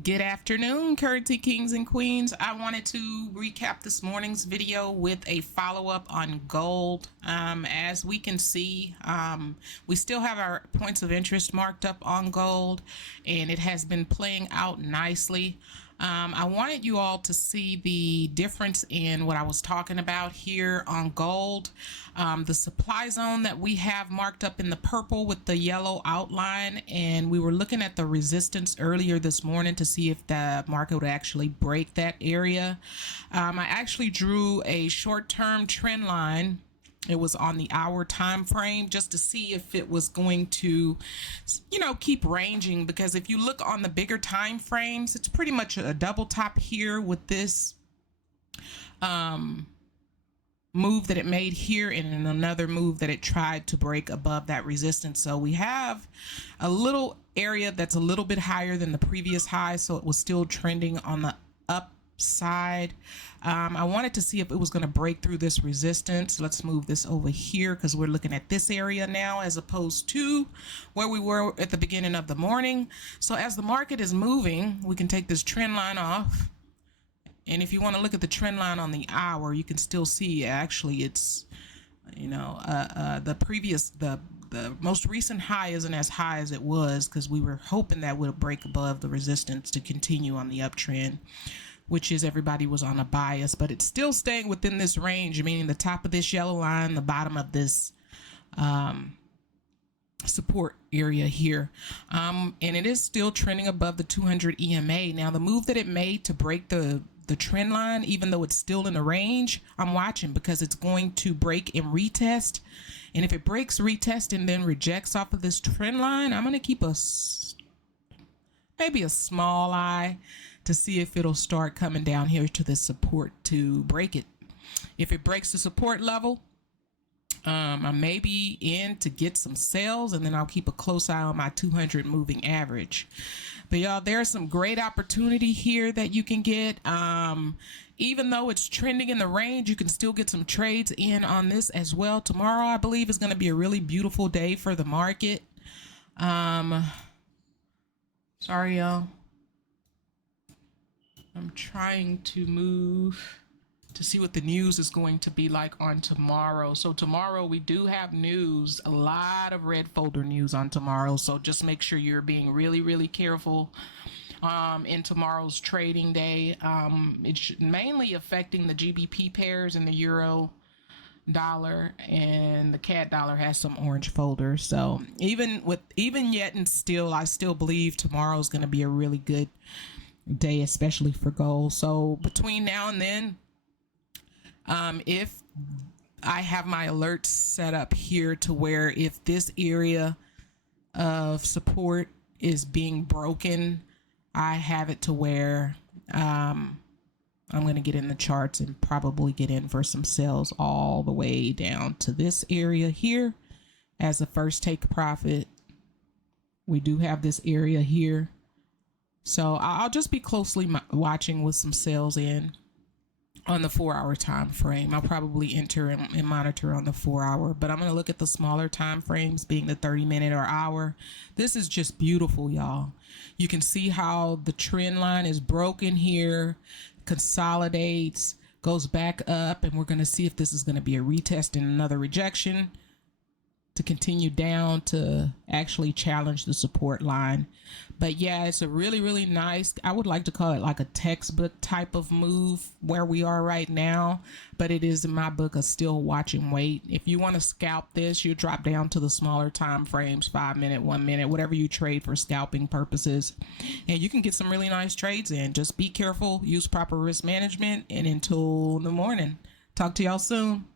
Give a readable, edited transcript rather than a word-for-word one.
Good afternoon, currency kings and queens. I wanted to recap this morning's video with a follow-up on gold. As we can see, we still have our points of interest marked up on gold, and it has been playing out nicely. I wanted you all to see the difference in what I was talking about here on gold. The supply zone that we have marked up in the purple with the yellow outline, and we were looking at the resistance earlier this morning to see if the market would actually break that area. I actually drew a short-term trend line. It was on the hour time frame just to see if it was going to, keep ranging, because if you look on the bigger time frames, it's pretty much a double top here with this move that it made here, and then another move that it tried to break above that resistance. So we have a little area that's a little bit higher than the previous high, so it was still trending on the upside. I wanted to see if it was going to break through this resistance. Let's move this over here because we're looking at this area now as opposed to where we were at the beginning of the morning. So as the market is moving, we can take this trend line off. And if you want to look at the trend line on the hour, you can still see actually it's, the most recent high isn't as high as it was because we were hoping that would break above the resistance to continue on the uptrend, which is everybody was on a bias, but it's still staying within this range, meaning the top of this yellow line, the bottom of this support area here, and it is still trending above the 200 EMA. Now the move that it made to break the trend line, even though it's still in the range, I'm watching because it's going to break and retest, and if it breaks, retest, and then rejects off of this trend line, I'm going to keep maybe a small eye to see if it'll start coming down here to the support to break it. If it breaks the support level, I may be in to get some sales, and then I'll keep a close eye on my 200 moving average. But y'all, there's some great opportunity here that you can get. Even though it's trending in the range, you can still get some trades in on this as well. Tomorrow, I believe, is going to be a really beautiful day for the market. Sorry, y'all. I'm trying to move to see what the news is going to be like on tomorrow. So tomorrow we do have news, a lot of red folder news on tomorrow. So just make sure you're being really, really careful in tomorrow's trading day. It's mainly affecting the GBP pairs and the euro dollar, and the CAD dollar has some orange folders. So even yet and still, I still believe tomorrow is going to be a really good day, especially for gold. So between now and then, if I have my alerts set up here to where if this area of support is being broken, I have it to where I'm going to get in the charts and probably get in for some sales all the way down to this area here as a first take profit. We do have this area here, so I'll just be closely watching with some sales in on the 4-hour time frame. I'll probably enter and monitor on the 4-hour, but I'm going to look at the smaller time frames, being the 30-minute or hour. This is just beautiful, y'all. You can see how the trend line is broken here, consolidates, goes back up, and we're going to see if this is going to be a retest and another rejection to continue down to actually challenge the support line. But yeah, it's a really, really nice, I would like to call it like a textbook type of move where we are right now, but it is in my book a still watch and wait. If you want to scalp this, you drop down to the smaller time frames, 5 minute, 1 minute, whatever you trade for scalping purposes, and you can get some really nice trades in. Just be careful, use proper risk management, and until the morning, talk to y'all soon.